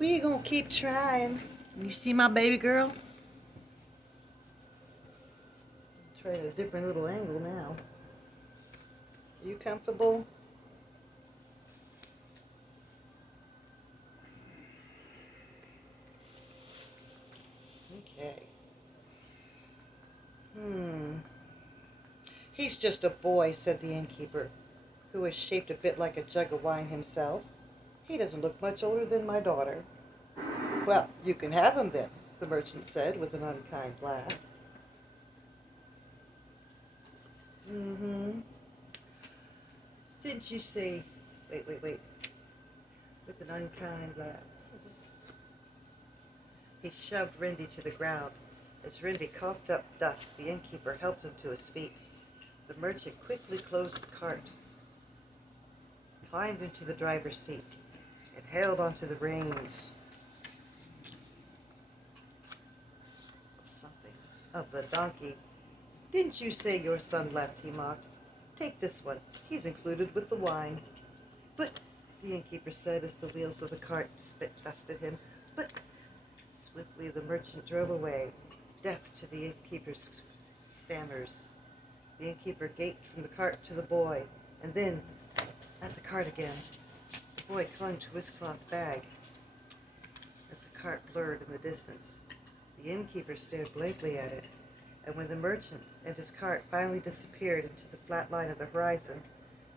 We gonna keep trying. You see my baby girl? Try a different little angle now. Are you comfortable? Okay. He's just a boy, said the innkeeper, who was shaped a bit like a jug of wine himself. He doesn't look much older than my daughter. Well, you can have him then, the merchant said with an unkind laugh. Mm-hmm. Didn't you say... Wait. With an unkind laugh. He shoved Rindy to the ground. As Rindy coughed up dust, the innkeeper helped him to his feet. The merchant quickly closed the cart, climbed into the driver's seat, and held onto the reins of the donkey. Didn't you say your son left? He mocked. Take this one. He's included with the wine. But, the innkeeper said as the wheels of the cart spit dust at him. But, swiftly the merchant drove away, deaf to the innkeeper's stammers. The innkeeper gaped from the cart to the boy, and then at the cart again. The boy clung to his cloth bag as the cart blurred in the distance. The innkeeper stared blankly at it, and when the merchant and his cart finally disappeared into the flat line of the horizon,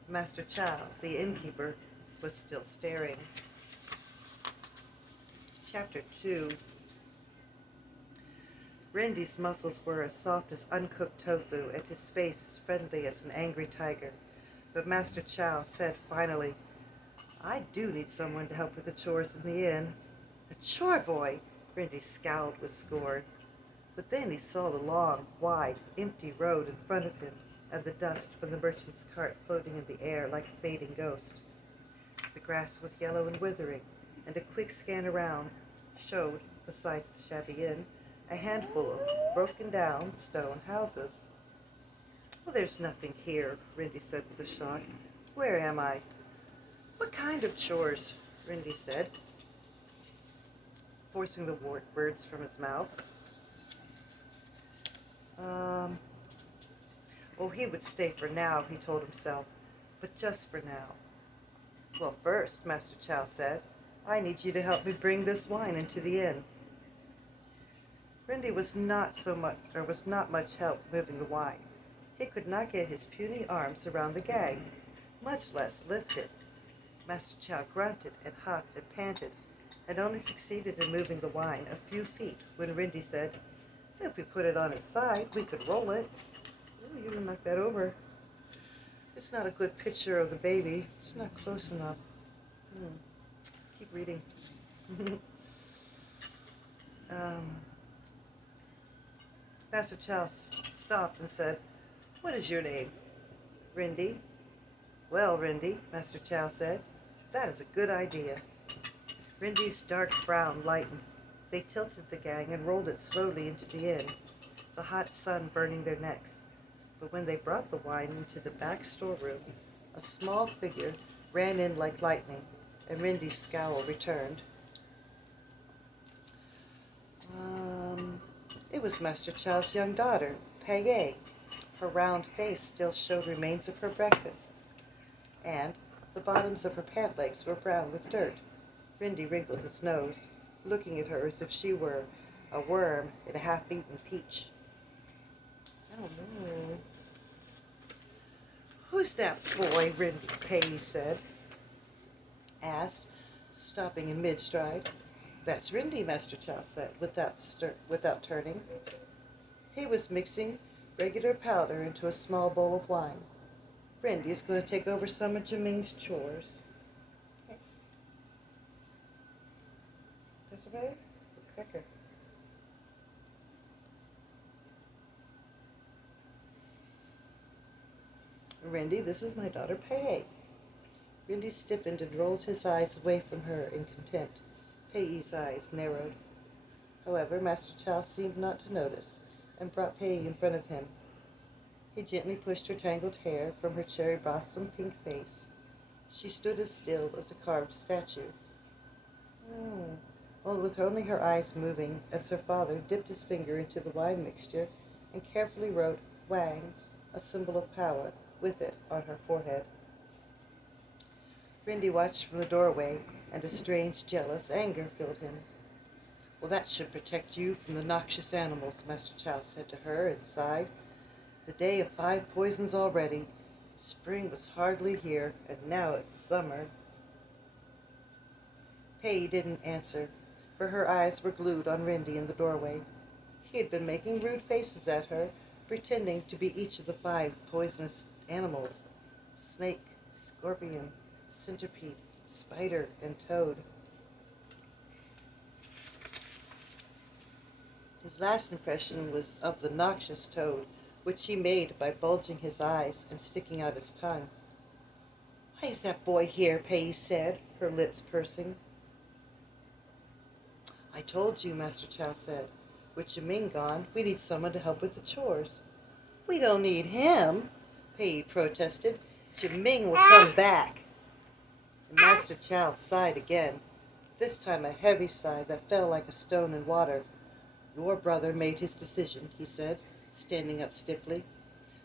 Master Chow, the innkeeper, was still staring. Chapter 2. Rendy's muscles were as soft as uncooked tofu, and his face as friendly as an angry tiger. But Master Chow said finally, I do need someone to help with the chores in the inn. A chore boy? Rendy scowled with scorn. But then he saw the long, wide, empty road in front of him, and the dust from the merchant's cart floating in the air like a fading ghost. The grass was yellow and withering, and a quick scan around showed, besides the shabby inn, a handful of broken-down stone houses. Well, there's nothing here, Rindy said with a shock. Where am I? What kind of chores? Rindy said, forcing the words from his mouth. Oh, he would stay for now, he told himself, but just for now. Well, first, Master Chow said, I need you to help me bring this wine into the inn. Rindy was not much help moving the wine. He could not get his puny arms around the gag, much less lift it. Master Chow grunted and huffed and panted, and only succeeded in moving the wine a few feet when Rindy said, if we put it on its side, we could roll it. Ooh, you can knock that over. It's not a good picture of the baby. It's not close enough. Keep reading. Master Chow stopped and said, what is your name? Rindy. Well, Rindy, Master Chow said, that is a good idea. Rindy's dark frown lightened. They tilted the gang and rolled it slowly into the inn, the hot sun burning their necks. But when they brought the wine into the back storeroom, a small figure ran in like lightning, and Rindy's scowl returned. It was Master Chow's young daughter, Paye. Her round face still showed remains of her breakfast, and the bottoms of her pant legs were brown with dirt. Rindy wrinkled his nose, looking at her as if she were a worm in a half-eaten peach. I don't know. Who's that boy? Rindy Paye asked, stopping in mid-stride. That's Rindy, Master Chow said, without turning. He was mixing regular powder into a small bowl of wine. Rindy is going to take over some of Jaming's chores. Okay. Pacifier? Cracker. Rindy, this is my daughter Paye. Rindy stiffened and rolled his eyes away from her in contempt. Paye's eyes narrowed. However, Master Chow seemed not to notice, and brought Paye in front of him. He gently pushed her tangled hair from her cherry blossom pink face. She stood as still as a carved statue. with only her eyes moving as her father dipped his finger into the wine mixture and carefully wrote Wang, a symbol of power, with it on her forehead. Rindy watched from the doorway, and a strange, jealous anger filled him. Well, that should protect you from the noxious animals, Master Chow said to her and sighed. The day of 5 poisons already. Spring was hardly here, and now it's summer. Pei didn't answer, for her eyes were glued on Rindy in the doorway. He had been making rude faces at her, pretending to be each of the 5 poisonous animals: snake, scorpion, centipede, spider, and toad. His last impression was of the noxious toad, which he made by bulging his eyes and sticking out his tongue. "Why is that boy here?" Pei said, her lips pursing. "I told you," Master Chow said. "With Jaming gone, we need someone to help with the chores." "We don't need him," Pei protested. "Jaming will come back." And Master Chow sighed again, this time a heavy sigh that fell like a stone in water. "Your brother made his decision," he said, standing up stiffly.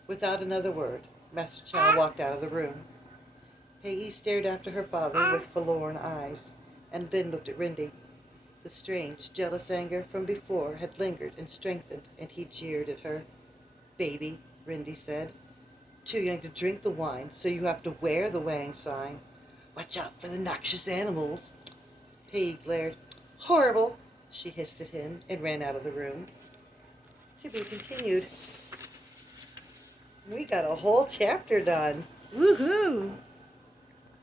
Without another word, Master Chow walked out of the room. Pei stared after her father with forlorn eyes, and then looked at Rindy. The strange, jealous anger from before had lingered and strengthened, and he jeered at her. "Baby," Rindy said. "Too young to drink the wine, so you have to wear the Wang sign. Watch out for the noxious animals." Pei glared. "Horrible!" she hissed at him, and ran out of the room. To be continued. We got a whole chapter done. Woohoo!